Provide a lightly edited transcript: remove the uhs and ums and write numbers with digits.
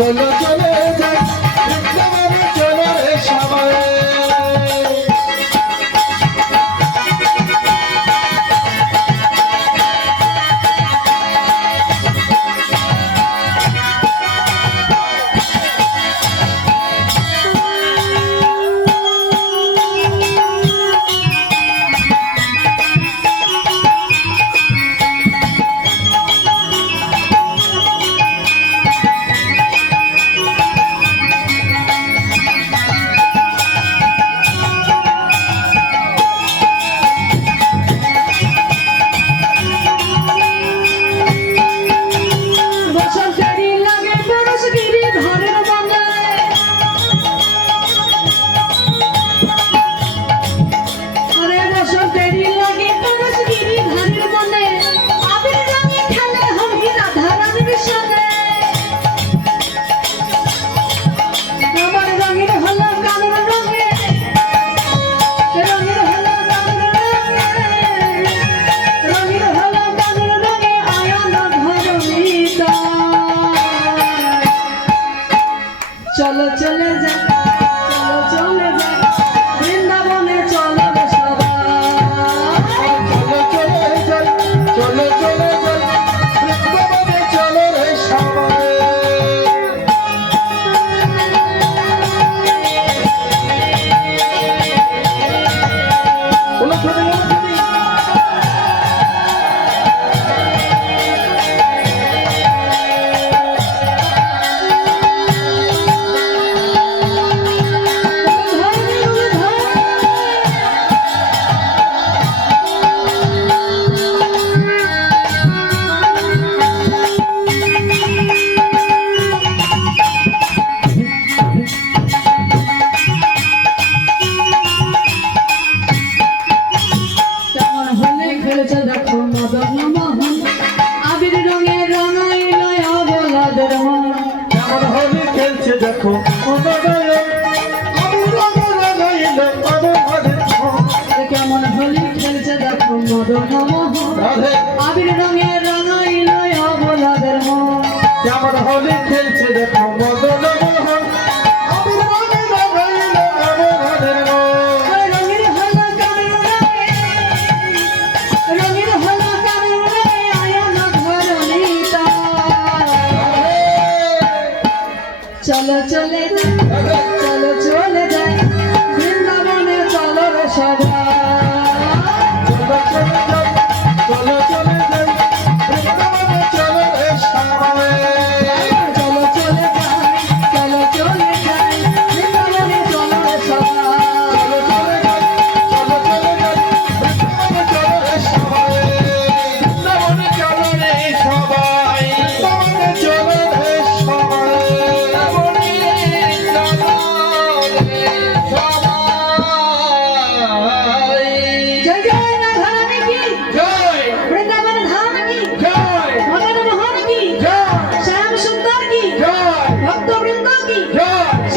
চলো চলে যাই বৃন্দাবনে চলো রে সবাই চলো চলে যাই চলো চলে যাই বৃন্দাবনে চলো রে সবাই চলো চলে যাই চলো চলে যাই বৃন্দাবনে চলো রে সবাই বলো চলে দেখো মদন মোহন আবির রঙে রঙাইল অবলাদের মন কেমন হোলি খেলছে দেখো কেমন হোলি খেলছে দেখো মদন মোহন আবির রঙে রঙাইল অবলাদের মন কেমন হোলি খেলছে দেখো মদন মোহন চলো চলে যাই চলো চলে যাই বৃন্দাবনে চলো রে সবাই চলো চলে যাই বৃন্দাবনে চলো রে সবাই চলো চলে যাই চলো চলে যাই বৃন্দাবনে চলো রে সবাই চলো চলে যাই চলো চলে যাই বৃন্দাবনে চলো রে সবাই বৃন্দাবনে চলো রে সবাই বৃন্দাবনে চলো রে সবাই জয় জয় রাধা রানী কি জয় বৃন্দাবন ধাম কি জয় মদন মোহন কি জয় শ্যাম সুন্দর কি জয় ভক্তবৃন্দ কি জয়